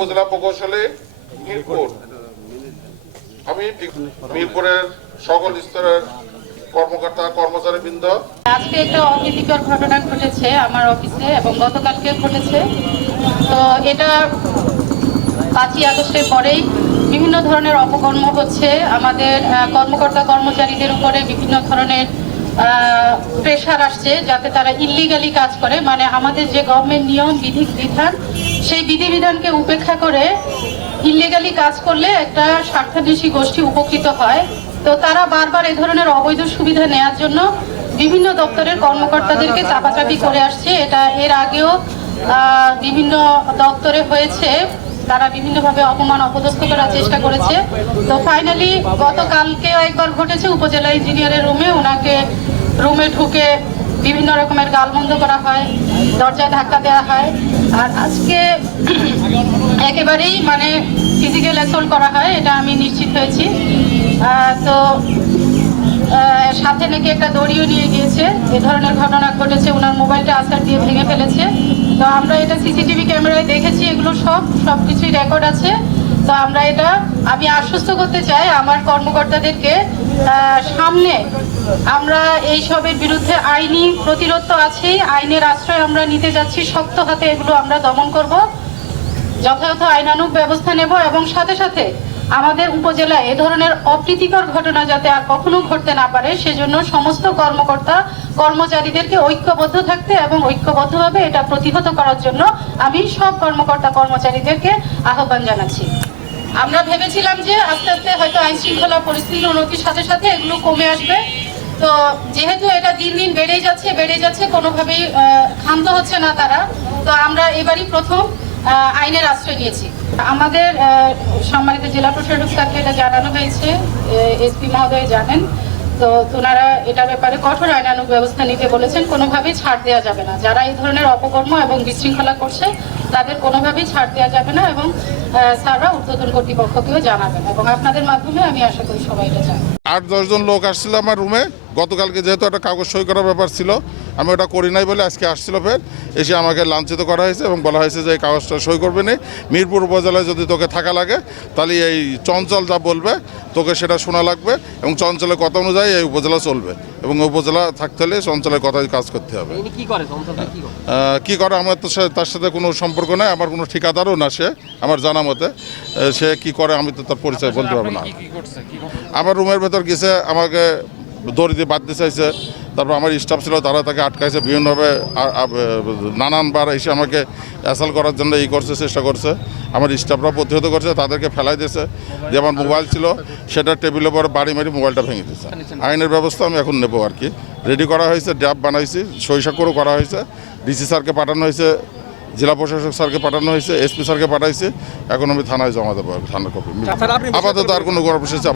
উপজেলা প্রকৌশলী মিরপুর। আমি মিরপুরের সকল স্তরের কর্মকর্তা কর্মচারী বৃন্দ আজকে একটা অপ্রীতিকর ঘটনা ঘটেছে আমার অফিসে এবং গতকালকে ঘটেছে। তো এটা পাঁচই আগস্টের পরেই বিভিন্ন ধরনের অপকর্ম হচ্ছে। আমাদের কর্মকর্তা, কর্মচারীদের উপরে বিভিন্ন ধরনের প্রেশার আসছে যাতে তারা ইলিগালি কাজ করে। মানে আমাদের যে গভর্নমেন্ট নিয়ম, বিধি, বিধান সেই বিধিবিধানকে উপেক্ষা করে ইলিগালি কাজ করলে একটা স্বার্থান্বেষী গোষ্ঠী উপকৃত হয়। তো তারা বারবার এ ধরনের অবৈধ সুবিধা নেয়ার জন্য বিভিন্ন দপ্তরের কর্মকর্তাদেরকে চাপাচাপি করে আসছে। এটা এর আগেও বিভিন্ন দপ্তরে হয়েছে। তারা বিভিন্নভাবে অপমান অপদস্থ করার চেষ্টা করেছে। তো ফাইনালি গতকালকেও একবার ঘটেছে, উপজেলা ইঞ্জিনিয়ারের রুমে ওনাকে রুমে ঢুকে বিভিন্ন রকমের গালমন্দ করা হয়। দরজায় ধাক্কা দেওয়া হয়। আর আজকে একেবারেই মানে ফিজিক্যাল অ্যাসল্ট করা হয়, এটা আমি নিশ্চিত হয়েছি। তো সাথে নাকি একটা দড়িও নিয়ে গিয়েছে। এ ধরনের ঘটনা ঘটেছে ওনার মোবাইলটা আসার দিয়ে ভেঙে ফেলেছে। তো আমরা এটা সিসিটিভি ক্যামেরায় দেখেছি, এগুলো সব সব কিছুই রেকর্ড আছে। তো আমরা এটা, আমি আশ্বস্ত করতে চাই আমার কর্মকর্তাদেরকে সামনে আমরা এই সবের বিরুদ্ধে আইনি প্রতিরোধ তো আছেই, আইনের আশ্রয় আমরা নিতে যাচ্ছি, শক্ত হাতে এগুলো আমরা দমন করব। যথাযথ আইনানুগ ব্যবস্থা নেব এবং সাথে সাথে আমাদের উপজেলায় এ ধরনের অপ্রীতিকর ঘটনা যাতে আর কখনো ঘটতে না পারে, সেজন্য সমস্ত কর্মকর্তা, কর্মচারীদেরকে ঐক্যবদ্ধ থাকতে এবং ঐক্যবদ্ধভাবে এটা প্রতিহত করার জন্য আমি সব কর্মকর্তা, কর্মচারীদেরকে আহ্বান জানাচ্ছি। আমরা ভেবেছিলাম যে আস্তে আস্তে হয়তো আইন শৃঙ্খলা পরিস্থিতির উন্নতির সাথে সাথে এগুলো কমে আসবে। তো যেহেতু এটা দিন দিন বেড়েই যাচ্ছে, বেড়ে যাচ্ছে, কোনোভাবেই ক্ষান্ত হচ্ছে না তারা। তো আমরা এবারই প্রথম আইনের আশ্রয় নিয়েছি। আমাদের সম্মানিত জেলা প্রশাসক স্যারকে এটা জানানো হয়েছে এসপি মহোদয় জানেন। তো ওনারা এটার ব্যাপারে কঠোর আইনানুগ ব্যবস্থা নিতে বলেছেন, কোনোভাবেই ছাড় দেওয়া যাবে না। যারা এই ধরনের অপকর্ম এবং বিশৃঙ্খলা করছে, তাদের কোনোভাবেই ছাড় দেওয়া যাবে না এবং স্যাররা ঊর্ধ্বতন কর্তৃপক্ষকেও জানাবেন। এবং আপনাদের মাধ্যমে আমি আশা করি সবাই এটা জানবেন আট দশজন লোক আসছিল আমার রুমে গতকালকে যেহেতু একটা কাগজ সই করার ব্যাপার ছিল আমি ওটা করি নাই বলে আজকে আসছিল ফের। এসে আমাকে লাঞ্ছিত করা হয়েছে এবং বলা হয়েছে যে এই কাগজটা সই করবে না। মিরপুর উপজেলায় যদি তোকে থাকা লাগে তাহলে এই চঞ্চল যা বলবে তোকে সেটা শোনা লাগবে এবং চঞ্চলের কথা অনুযায়ী এই উপজেলা চলবে এবং উপজেলা থাকতে হলে চঞ্চলের কথায় কাজ করতে হবে। কি করে? আমার তো তার সাথে কোনো সম্পর্ক নাই আমার কোনো ঠিকাদারও না সে আমার জানা মতে। সে কি করে আমি তো তার পরিচয় বলতে পারব না। আমার রুমের ভেতর গেছে আমাকে দড়ি দিয়ে বাঁধতে চাইছে। তারপর আমার স্টাফ ছিল তারা তাকে আটকাইছে বিভিন্নভাবে নানানবার এসে আমাকে অ্যাসাল করার জন্য ই করছে চেষ্টা করছে। আমার স্টাফরা প্রতিহত করছে তাদেরকে ফেলাই দিয়েছে। যে আমার মোবাইল ছিল সেটা টেবিলের পর বাড়ি মারি মোবাইলটা ভেঙে দিয়েছে। আইনের ব্যবস্থা আমি এখন নেব আর কি। রেডি করা হয়েছে ড্যাব বানাইছি সইসাক্ষরও করা হয়েছে। ডিসি স্যারকে পাঠানো হয়েছে জেলা প্রশাসক স্যারকে পাঠানো হয়েছে এসপি স্যারকে পাঠাইছে। এখন আমি থানায় জমা দেবো থানার কপি আপাতত আর কোনো গর্বশেষ